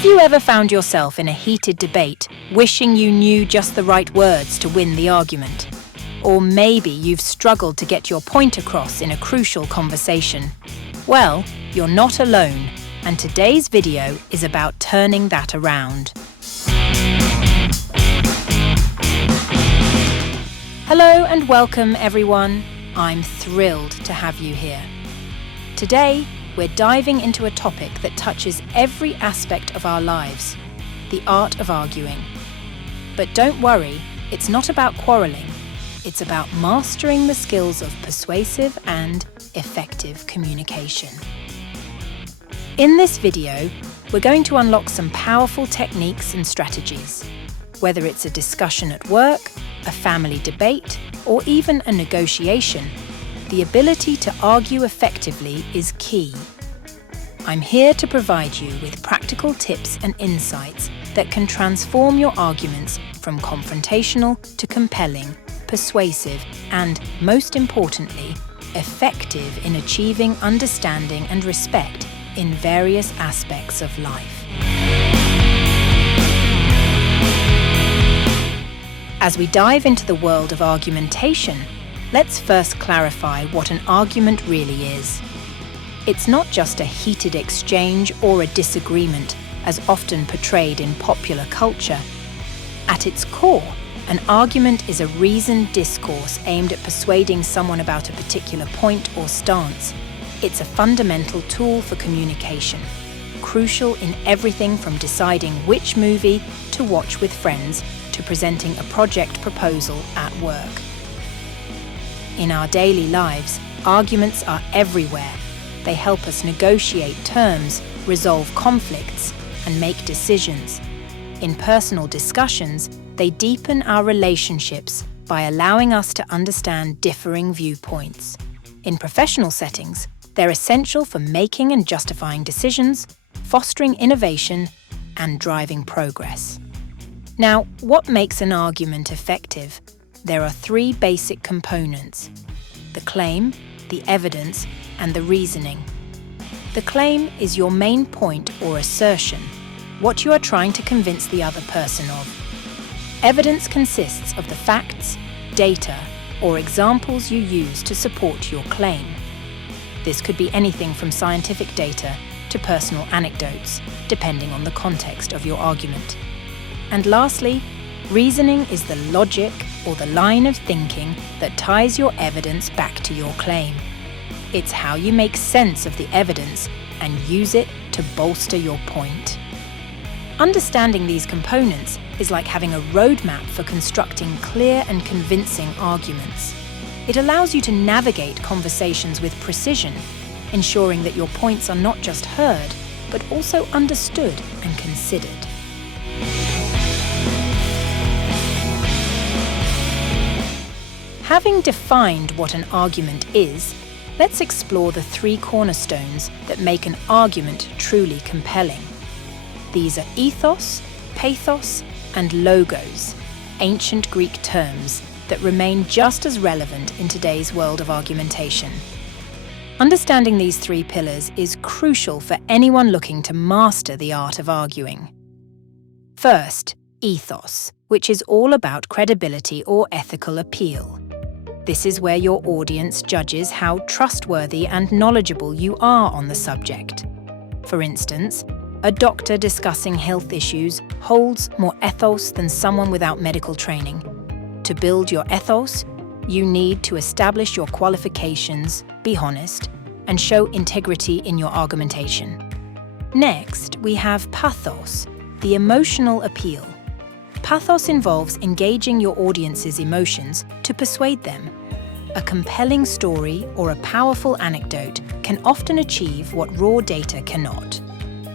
Have you ever found yourself in a heated debate, wishing you knew just the right words to win the argument? Or maybe you've struggled to get your point across in a crucial conversation. Well, you're not alone, and today's video is about turning that around. Hello and welcome, everyone. I'm thrilled to have you here. Today, we're diving into a topic that touches every aspect of our lives, the art of arguing. But don't worry, it's not about quarreling. It's about mastering the skills of persuasive and effective communication. In this video, we're going to unlock some powerful techniques and strategies. Whether it's a discussion at work, a family debate, or even a negotiation, the ability to argue effectively is key. I'm here to provide you with practical tips and insights that can transform your arguments from confrontational to compelling, persuasive, and, most importantly, effective in achieving understanding and respect in various aspects of life. As we dive into the world of argumentation, let's first clarify what an argument really is. It's not just a heated exchange or a disagreement, as often portrayed in popular culture. At its core, an argument is a reasoned discourse aimed at persuading someone about a particular point or stance. It's a fundamental tool for communication, crucial in everything from deciding which movie to watch with friends to presenting a project proposal at work. In our daily lives, arguments are everywhere. They help us negotiate terms, resolve conflicts, and make decisions. In personal discussions, they deepen our relationships by allowing us to understand differing viewpoints. In professional settings, they're essential for making and justifying decisions, fostering innovation, and driving progress. Now, what makes an argument effective? There are three basic components: the claim, the evidence, and the reasoning. The claim is your main point or assertion, what you are trying to convince the other person of. Evidence consists of the facts, data, or examples you use to support your claim. This could be anything from scientific data to personal anecdotes, depending on the context of your argument. And lastly, reasoning is the logic or the line of thinking that ties your evidence back to your claim. It's how you make sense of the evidence and use it to bolster your point. Understanding these components is like having a roadmap for constructing clear and convincing arguments. It allows you to navigate conversations with precision, ensuring that your points are not just heard, but also understood and considered. Having defined what an argument is, let's explore the three cornerstones that make an argument truly compelling. These are ethos, pathos, and logos, ancient Greek terms that remain just as relevant in today's world of argumentation. Understanding these three pillars is crucial for anyone looking to master the art of arguing. First, ethos, which is all about credibility or ethical appeal. This is where your audience judges how trustworthy and knowledgeable you are on the subject. For instance, a doctor discussing health issues holds more ethos than someone without medical training. To build your ethos, you need to establish your qualifications, be honest, and show integrity in your argumentation. Next, we have pathos, the emotional appeal. Pathos involves engaging your audience's emotions to persuade them. A compelling story or a powerful anecdote can often achieve what raw data cannot.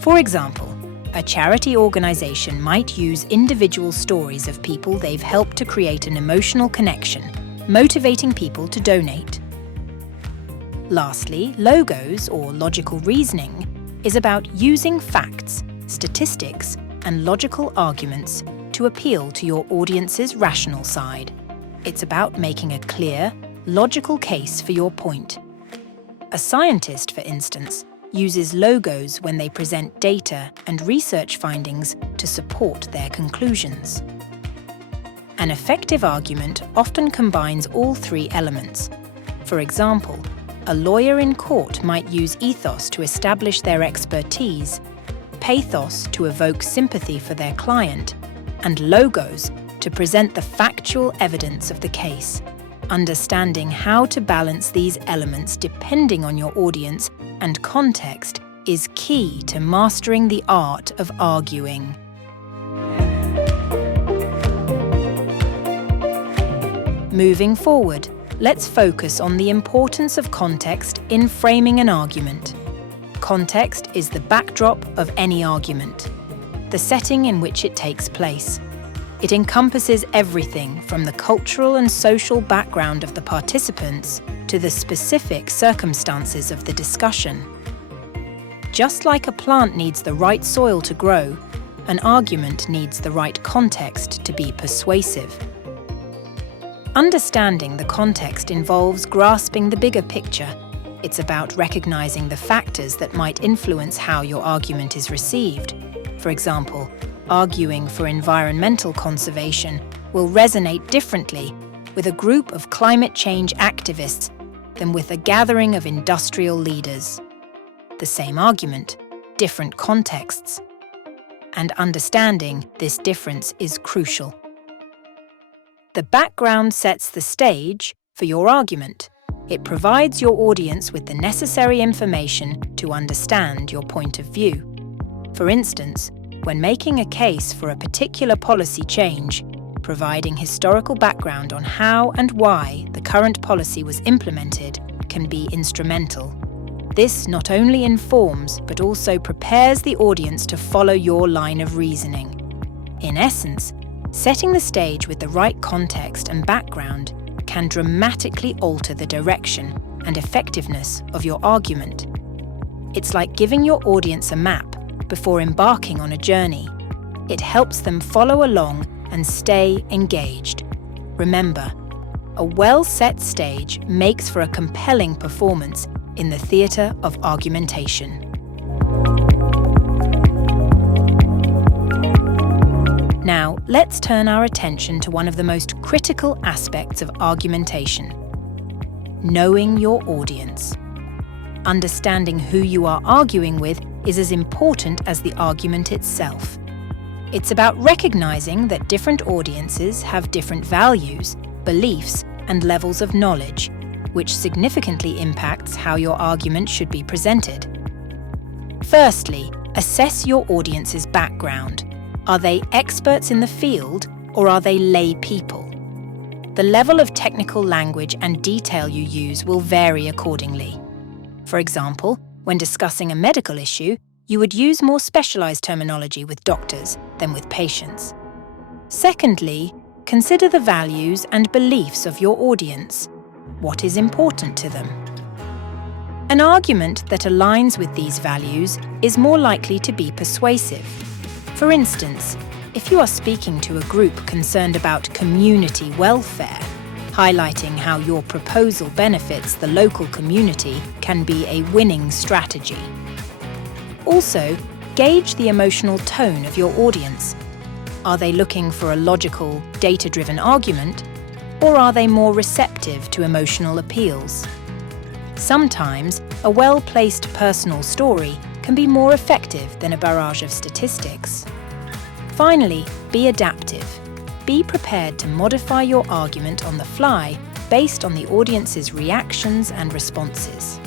For example, a charity organization might use individual stories of people they've helped to create an emotional connection, motivating people to donate. Lastly, logos, or logical reasoning, is about using facts, statistics, and logical arguments to appeal to your audience's rational side. It's about making a clear, logical case for your point. A scientist, for instance, uses logos when they present data and research findings to support their conclusions. An effective argument often combines all three elements. For example, a lawyer in court might use ethos to establish their expertise, pathos to evoke sympathy for their client, and logos to present the factual evidence of the case. Understanding how to balance these elements depending on your audience and context is key to mastering the art of arguing. Moving forward, let's focus on the importance of context in framing an argument. Context is the backdrop of any argument, the setting in which it takes place. It encompasses everything from the cultural and social background of the participants to the specific circumstances of the discussion. Just like a plant needs the right soil to grow, an argument needs the right context to be persuasive. Understanding the context involves grasping the bigger picture. It's about recognizing the factors that might influence how your argument is received. For example, arguing for environmental conservation will resonate differently with a group of climate change activists than with a gathering of industrial leaders. The same argument, different contexts. And understanding this difference is crucial. The background sets the stage for your argument. It provides your audience with the necessary information to understand your point of view. For instance, when making a case for a particular policy change, providing historical background on how and why the current policy was implemented can be instrumental. This not only informs but also prepares the audience to follow your line of reasoning. In essence, setting the stage with the right context and background can dramatically alter the direction and effectiveness of your argument. It's like giving your audience a map before embarking on a journey. It helps them follow along and stay engaged. Remember, a well-set stage makes for a compelling performance in the theatre of argumentation. Now, let's turn our attention to one of the most critical aspects of argumentation: knowing your audience. Understanding who you are arguing with is as important as the argument itself. It's about recognizing that different audiences have different values, beliefs, and levels of knowledge, which significantly impacts how your argument should be presented. Firstly, assess your audience's background. Are they experts in the field, or are they lay people? The level of technical language and detail you use will vary accordingly. For example, when discussing a medical issue, you would use more specialized terminology with doctors than with patients. Secondly, consider the values and beliefs of your audience. What is important to them? An argument that aligns with these values is more likely to be persuasive. For instance, if you are speaking to a group concerned about community welfare, highlighting how your proposal benefits the local community can be a winning strategy. Also, gauge the emotional tone of your audience. Are they looking for a logical, data-driven argument, or are they more receptive to emotional appeals? Sometimes, a well-placed personal story can be more effective than a barrage of statistics. Finally, be adaptive. Be prepared to modify your argument on the fly based on the audience's reactions and responses.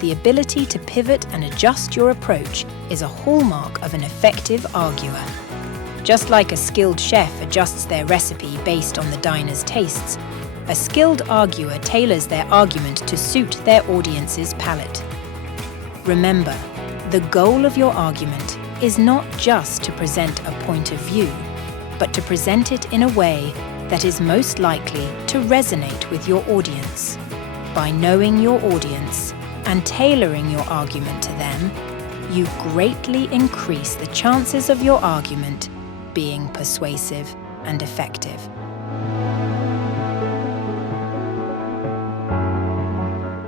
The ability to pivot and adjust your approach is a hallmark of an effective arguer. Just like a skilled chef adjusts their recipe based on the diner's tastes, a skilled arguer tailors their argument to suit their audience's palate. Remember, the goal of your argument is not just to present a point of view, but to present it in a way that is most likely to resonate with your audience. By knowing your audience and tailoring your argument to them, you greatly increase the chances of your argument being persuasive and effective.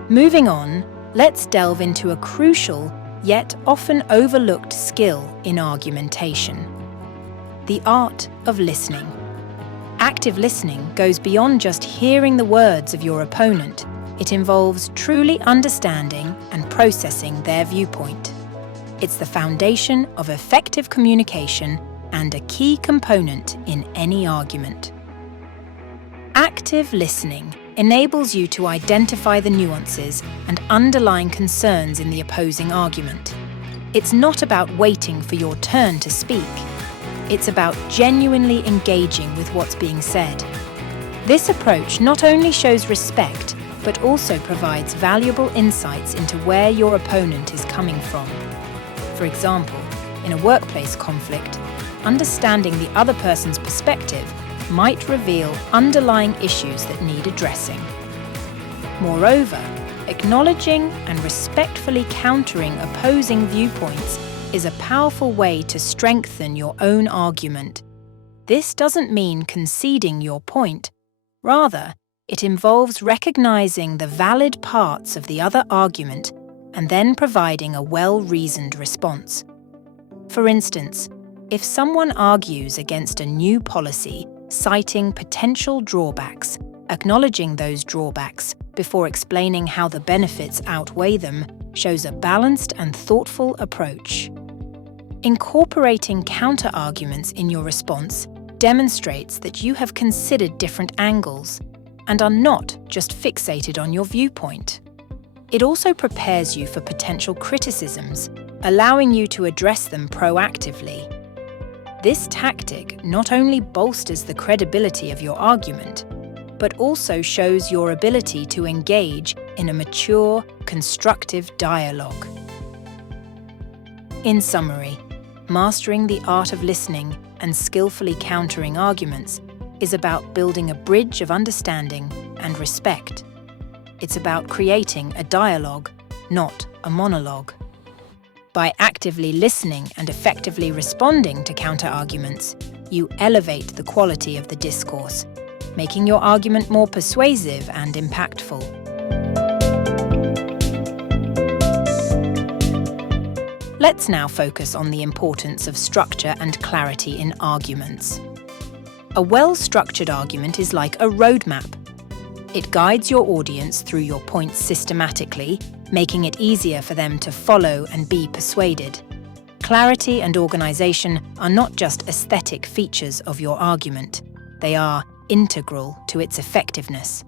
Moving on, let's delve into a crucial, yet often overlooked skill in argumentation: the art of listening. Active listening goes beyond just hearing the words of your opponent. It involves truly understanding and processing their viewpoint. It's the foundation of effective communication and a key component in any argument. Active listening enables you to identify the nuances and underlying concerns in the opposing argument. It's not about waiting for your turn to speak. It's about genuinely engaging with what's being said. This approach not only shows respect, but also provides valuable insights into where your opponent is coming from. For example, in a workplace conflict, understanding the other person's perspective might reveal underlying issues that need addressing. Moreover, acknowledging and respectfully countering opposing viewpoints is a powerful way to strengthen your own argument. This doesn't mean conceding your point. Rather, it involves recognizing the valid parts of the other argument and then providing a well-reasoned response. For instance, if someone argues against a new policy, citing potential drawbacks, acknowledging those drawbacks before explaining how the benefits outweigh them shows a balanced and thoughtful approach. Incorporating counter-arguments in your response demonstrates that you have considered different angles and are not just fixated on your viewpoint. It also prepares you for potential criticisms, allowing you to address them proactively. This tactic not only bolsters the credibility of your argument, but also shows your ability to engage in a mature, constructive dialogue. In summary, mastering the art of listening and skillfully countering arguments is about building a bridge of understanding and respect. It's about creating a dialogue, not a monologue. By actively listening and effectively responding to counter-arguments, you elevate the quality of the discourse, making your argument more persuasive and impactful. Let's now focus on the importance of structure and clarity in arguments. A well-structured argument is like a roadmap. It guides your audience through your points systematically, making it easier for them to follow and be persuaded. Clarity and organization are not just aesthetic features of your argument. They are integral to its effectiveness.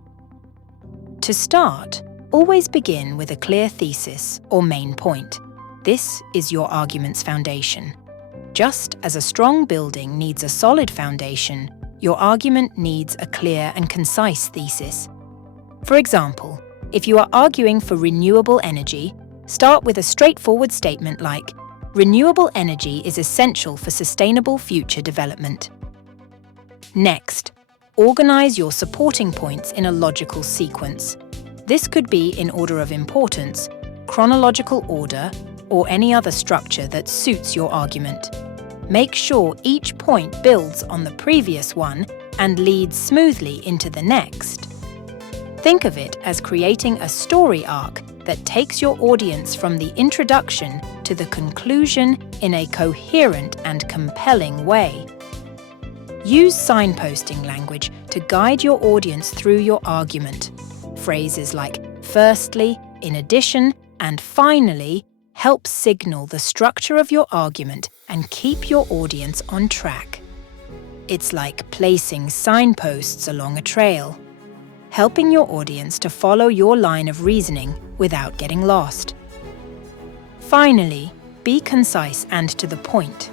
To start, always begin with a clear thesis or main point. This is your argument's foundation. Just as a strong building needs a solid foundation, your argument needs a clear and concise thesis. For example, if you are arguing for renewable energy, start with a straightforward statement like, "Renewable energy is essential for sustainable future development." Next, organize your supporting points in a logical sequence. This could be in order of importance, chronological order, or any other structure that suits your argument. Make sure each point builds on the previous one and leads smoothly into the next. Think of it as creating a story arc that takes your audience from the introduction to the conclusion in a coherent and compelling way. Use signposting language to guide your audience through your argument. Phrases like "firstly," "in addition," and "finally" help signal the structure of your argument and keep your audience on track. It's like placing signposts along a trail, helping your audience to follow your line of reasoning without getting lost. Finally, be concise and to the point.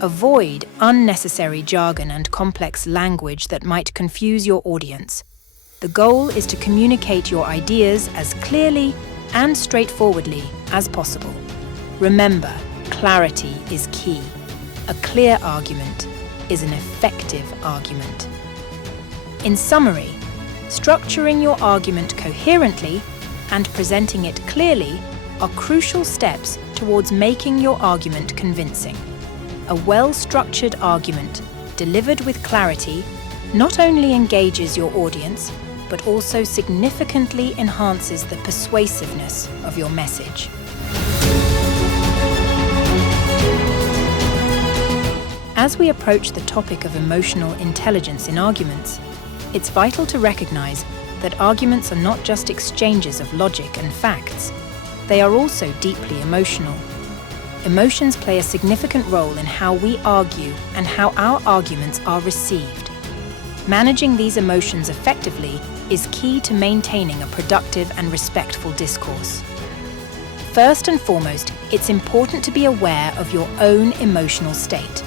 Avoid unnecessary jargon and complex language that might confuse your audience. The goal is to communicate your ideas as clearly and straightforwardly as possible. Remember, clarity is key. A clear argument is an effective argument. In summary, structuring your argument coherently and presenting it clearly are crucial steps towards making your argument convincing. A well-structured argument, delivered with clarity, not only engages your audience, but also significantly enhances the persuasiveness of your message. As we approach the topic of emotional intelligence in arguments, it's vital to recognize that arguments are not just exchanges of logic and facts. They are also deeply emotional. Emotions play a significant role in how we argue and how our arguments are received. Managing these emotions effectively is key to maintaining a productive and respectful discourse. First and foremost, it's important to be aware of your own emotional state.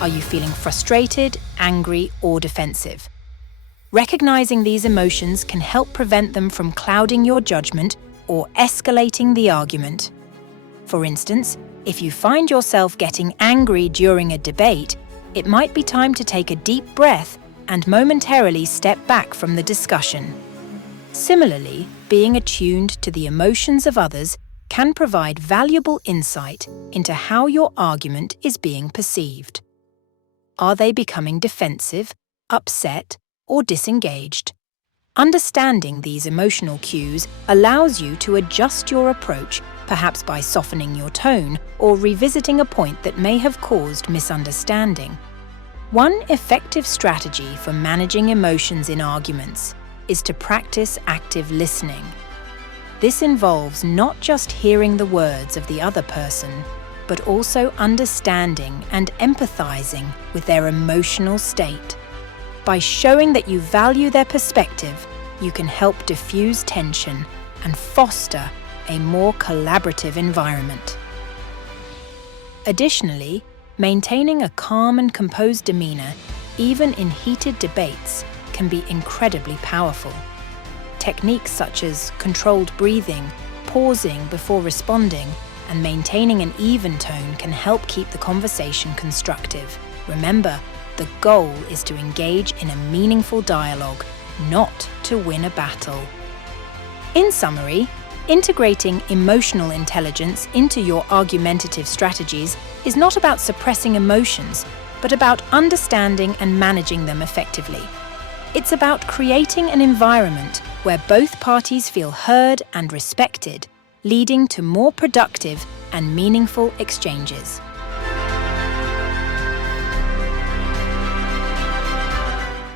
Are you feeling frustrated, angry, or defensive? Recognizing these emotions can help prevent them from clouding your judgment or escalating the argument. For instance, if you find yourself getting angry during a debate, it might be time to take a deep breath and momentarily step back from the discussion. Similarly, being attuned to the emotions of others can provide valuable insight into how your argument is being perceived. Are they becoming defensive, upset, or disengaged? Understanding these emotional cues allows you to adjust your approach, perhaps by softening your tone or revisiting a point that may have caused misunderstanding. One effective strategy for managing emotions in arguments is to practice active listening. This involves not just hearing the words of the other person, but also understanding and empathizing with their emotional state. By showing that you value their perspective, you can help diffuse tension and foster a more collaborative environment. Additionally, maintaining a calm and composed demeanor, even in heated debates, can be incredibly powerful. Techniques such as controlled breathing, pausing before responding, and maintaining an even tone can help keep the conversation constructive. Remember, the goal is to engage in a meaningful dialogue, not to win a battle. In summary, integrating emotional intelligence into your argumentative strategies is not about suppressing emotions, but about understanding and managing them effectively. It's about creating an environment where both parties feel heard and respected, leading to more productive and meaningful exchanges.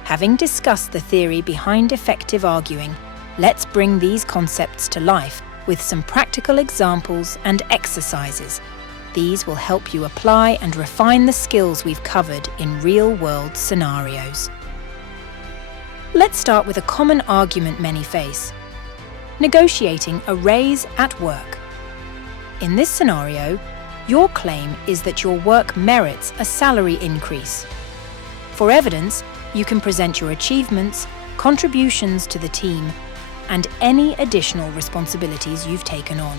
Having discussed the theory behind effective arguing, let's bring these concepts to life with some practical examples and exercises. These will help you apply and refine the skills we've covered in real-world scenarios. Let's start with a common argument many face: negotiating a raise at work. In this scenario, your claim is that your work merits a salary increase. For evidence, you can present your achievements, contributions to the team, and any additional responsibilities you've taken on.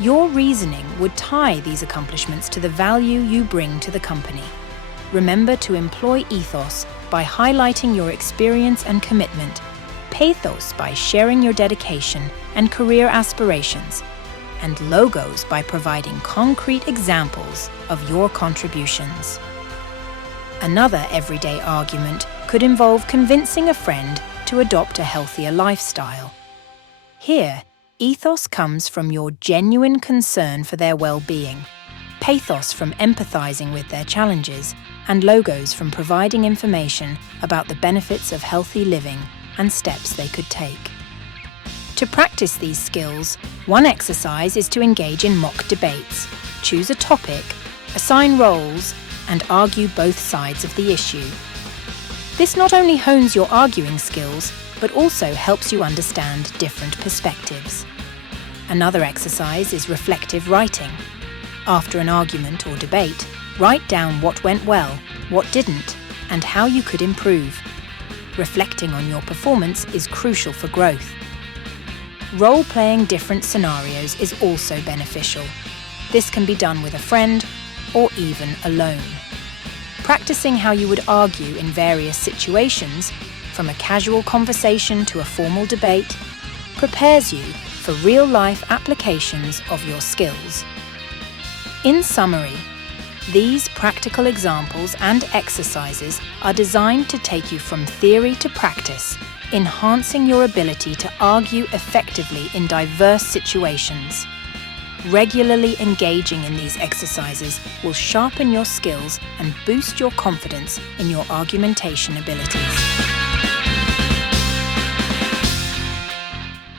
Your reasoning would tie these accomplishments to the value you bring to the company. Remember to employ ethos by highlighting your experience and commitment, pathos by sharing your dedication and career aspirations, and logos by providing concrete examples of your contributions. Another everyday argument could involve convincing a friend to adopt a healthier lifestyle. Here, ethos comes from your genuine concern for their well-being, pathos from empathizing with their challenges, and logos from providing information about the benefits of healthy living and steps they could take. To practice these skills, one exercise is to engage in mock debates. Choose a topic, assign roles, and argue both sides of the issue. This not only hones your arguing skills, but also helps you understand different perspectives. Another exercise is reflective writing. After an argument or debate, write down what went well, what didn't, and how you could improve. Reflecting on your performance is crucial for growth. Role-playing different scenarios is also beneficial. This can be done with a friend or even alone. Practicing how you would argue in various situations, from a casual conversation to a formal debate, prepares you for real-life applications of your skills. In summary, these practical examples and exercises are designed to take you from theory to practice, enhancing your ability to argue effectively in diverse situations. Regularly engaging in these exercises will sharpen your skills and boost your confidence in your argumentation abilities.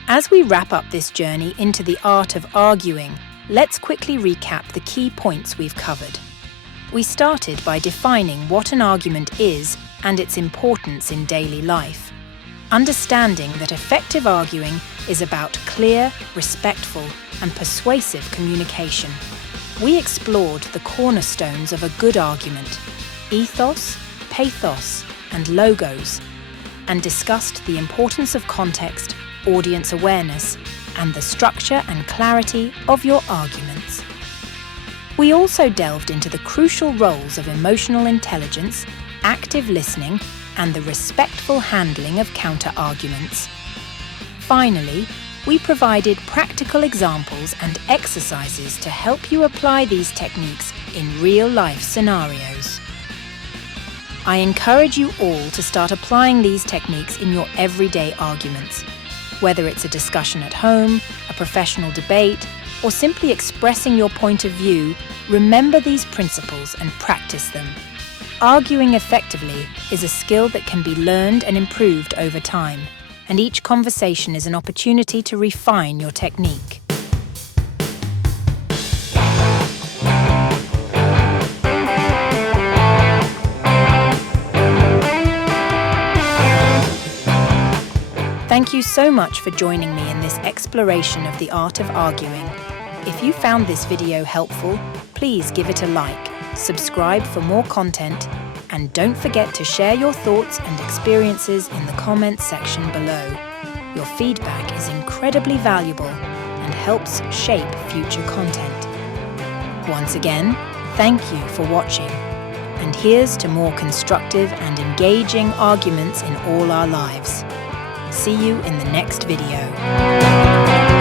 As we wrap up this journey into the art of arguing, let's quickly recap the key points we've covered. We started by defining what an argument is and its importance in daily life, understanding that effective arguing is about clear, respectful, and persuasive communication. We explored the cornerstones of a good argument: ethos, pathos, and logos, and discussed the importance of context, audience awareness, and the structure and clarity of your arguments. We also delved into the crucial roles of emotional intelligence, active listening, and the respectful handling of counter-arguments. Finally, we provided practical examples and exercises to help you apply these techniques in real-life scenarios. I encourage you all to start applying these techniques in your everyday arguments. Whether it's a discussion at home, a professional debate, or simply expressing your point of view, remember these principles and practice them. Arguing effectively is a skill that can be learned and improved over time, and each conversation is an opportunity to refine your technique. Thank you so much for joining me in this exploration of the art of arguing. If you found this video helpful, please give it a like, subscribe for more content, and don't forget to share your thoughts and experiences in the comments section below. Your feedback is incredibly valuable and helps shape future content. Once again, thank you for watching. And here's to more constructive and engaging arguments in all our lives. See you in the next video.